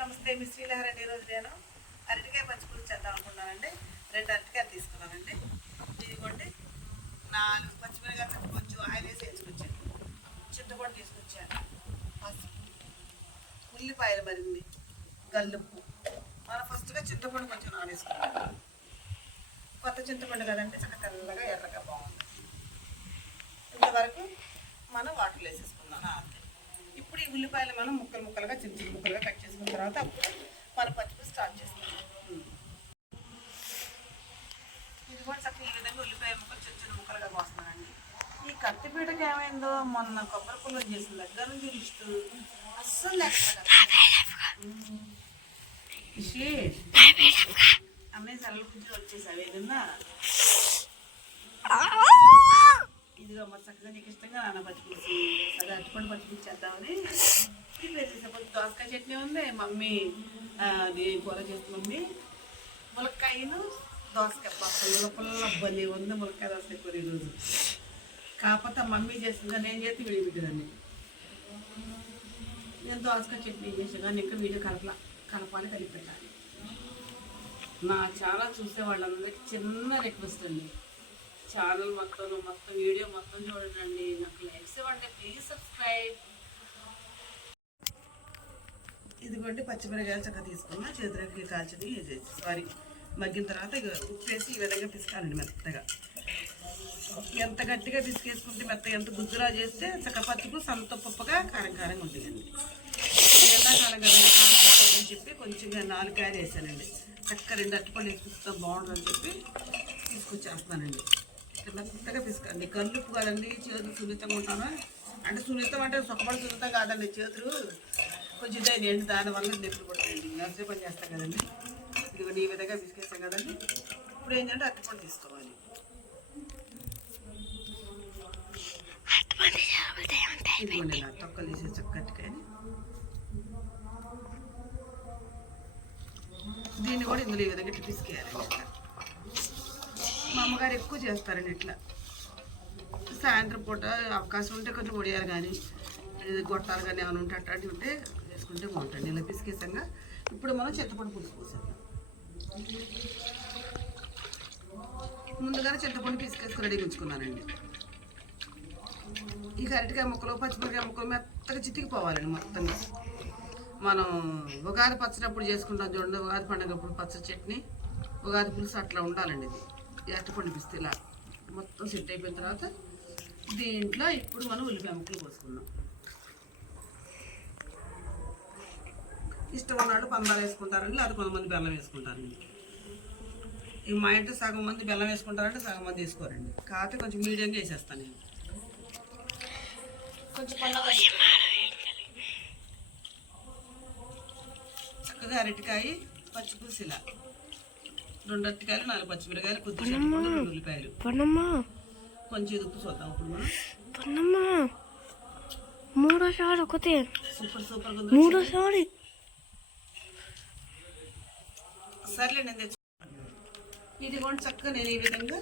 నమస్తే మీ శ్రీలహరండి. ఈరోజు నేను అరటికాయ పచ్చిపులుసు చేద్దాం అనుకున్నానండి రెండు అరటికాయలు తీసుకున్నానండి. ఇదిగోండి నాలుగు పచ్చిమిరకాయలు కొంచెం ఆయిల్ వేసి వేసుకొచ్చాను చింతపండు తీసుకొచ్చాను. పసుపు ఉల్లిపాయలు మరింది గల్లుప్పు. మనం ఫస్ట్గా చింతపండు కొంచెం నానేసుకున్నాం కొత్త చింతపండు కదండి చక్కగా తెల్లగా ఎర్రగా బాగుంది. ఇంతవరకు మనం వాటర్ వేసేసుకున్నాం అంతే ఉల్లిపాయలు మనం ముక్కలు ముక్కలుగా చిన్న చిన్న ముక్కలుగా కట్ చేసుకున్న తర్వాత అప్పుడు మనం పచ్చిపు స్టార్ట్ చేసుకుంటాం ఇది కూడా చక్కగా ఈ విధంగా ఉల్లిపాయ ముక్కలు చిన్న చిన్న ముక్కలుగా కోస్తున్నానండి ఈ కత్తిపీటకి ఏమైందో మొన్న కొబ్బరి పుల్ల చేసిన దగ్గర నుంచి లిస్టు అస్సలు లేకపోతే సరళ గురించి వచ్చేసావు ఏదన్నా మరి చక్కగా నీకు ఇష్టంగా నాన్న పచ్చిపులుసు సరే అట్టుకొని పచ్చిపులుసు చేద్దామని ప్రిపేర్ చేసా కొంచెం దోసకాయ చట్నీ ఉంది మమ్మీ అది కూర చేస్తుంది మమ్మీ. ములక్కాయను దోసకాయ పుల్ల పుల్ల బలి ఉంది ములక్కాయ దోసకాయ కూర ఈరోజు. కాకపోతే మమ్మీ చేస్తుంది నేను చేస్తే వీడియో పెట్టేదాన్ని. నేను దోసకాయ చట్నీ చేసాను కానీ ఇంకా వీడియో కలపలా కలపాలి కలిపి పెట్టాలి నా చాలా చూసే వాళ్ళందరికీ చిన్న రిక్వెస్ట్ అండి. ఛానల్ మొత్తం మొత్తం వీడియో మొత్తం చూడండి. నాకు లైక్స్ ఇవ్వండి ప్లీజ్ సబ్స్క్రైబ్ ఇదిగోండి పచ్చిమిరకాయలు చక్కగా తీసుకున్నా. చేతులకి కాల్చింది సారీ మగ్గిన తర్వాత ఇక ఉప్పు వేసి ఈ విధంగా పిసుకాలండి మెత్తగా. ఎంత గట్టిగా పిసికేసుకుంటే మెత్తగా ఎంత గుజ్జులా చేస్తే చక్క పచ్చుకు సంతపప్పగా కారం కారంగా ఉంటుందండి. ఎండాకాలం కదా అని చెప్పి కొంచెంగా నాలుగు కాయలు వేసానండి. చక్క రెండు అట్టుపళ్ళు వేసుకుంటే బాగుంటుందని చెప్పి తీసుకొచ్చేస్తానండి ఇట్లా మెత్తగా పిసుకండి కల్లుపు కదండి చేతులు సున్నితంగా ఉంటామా అంటే సున్నితం అంటే సొక్కబడి సున్నితం కాదండి చేతులు కొంచెం ఇదే ఎండి దానివల్ల నొప్పులు పడుతుంది నర్సరీ పని చేస్తాం కదండి. ఇదిగోండి ఈ విధంగా పిసికేస్తాం కదండి? ఇప్పుడు ఏంటంటే అట్టుపళ్ళు తీసుకోవాలి. తొక్కలు తీసి చక్కట్టుకాయని దీన్ని కూడా ఇందులో ఈ విధంగా మా అమ్మగారు ఎక్కువ చేస్తారండి ఇట్లా. సాయంత్రం పూట అవకాశం ఉంటే కొంచెం ఒడియాలు కానీ గొట్టాలు కానీ ఏమైనా ఉంటే అట్లాంటివి ఉంటే వేసుకుంటే బాగుంటుంది. ఇలా పిసికేసంగా ఇప్పుడు మనం చింతపండు పులుసు పోసాం. ముందుగానే చింతపండు పిసికేసుకుని రెడీ ఉంచుకున్నానండి. ఈ అరటికాయ ముక్కలు పచ్చిమిరకాయ ముక్కలు మెత్తగా చితికిపోవాలండి మొత్తంగా. మనం ఉగాది పచ్చడప్పుడు చేసుకుంటాం చూడండి. ఉగాది పండుగప్పుడు పచ్చడి చట్నీ ఉగాది పులుసు అట్లా ఉండాలండి ఇది. ఈ అరటిపండు పిస్తే ఇలా మొత్తం సెట్ అయిపోయిన తర్వాత దీంట్లో ఇప్పుడు మనం ఉల్లిపాయ ముక్కలు పోసుకుందాం. ఇష్టం ఉన్నాడు పందాలు వేసుకుంటారండి లేదా కొంతమంది బెల్లం వేసుకుంటారండి. ఈ మా ఇంట్లో సగం మంది బెల్లం వేసుకుంటారంటే సగం మంది వేసుకోరండి. కాకపోతే కొంచెం మీడియంగా వేసేస్తాను నేను. కొంచెం చక్కగా అరటికాయ పచ్చిపులుసు ఇలా. రెండు అరటికాయలు నాలుగు పచ్చిమిరకాయలు కొద్దిగా ఉల్లిపాయలు. పొన్నమ్మా. కొంచెం ఉప్పు చూద్దాం ఇప్పుడు మనం. పొన్నమ్మా. మూడోసారి ఒకటి. సూపర్ సూపర్ మూడోసారి సర్లే నేను తెచ్చు ఇది కూడా చక్కగా నేను ఈ విధంగా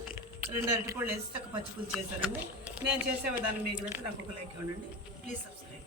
రెండు అరటిపళ్ళు వేసి చక్క పచ్చిపులుసు చేశానండి. నేను చేసే విధానం మీకు నాకు ఒక లైక్ ఇవ్వండి. Please subscribe.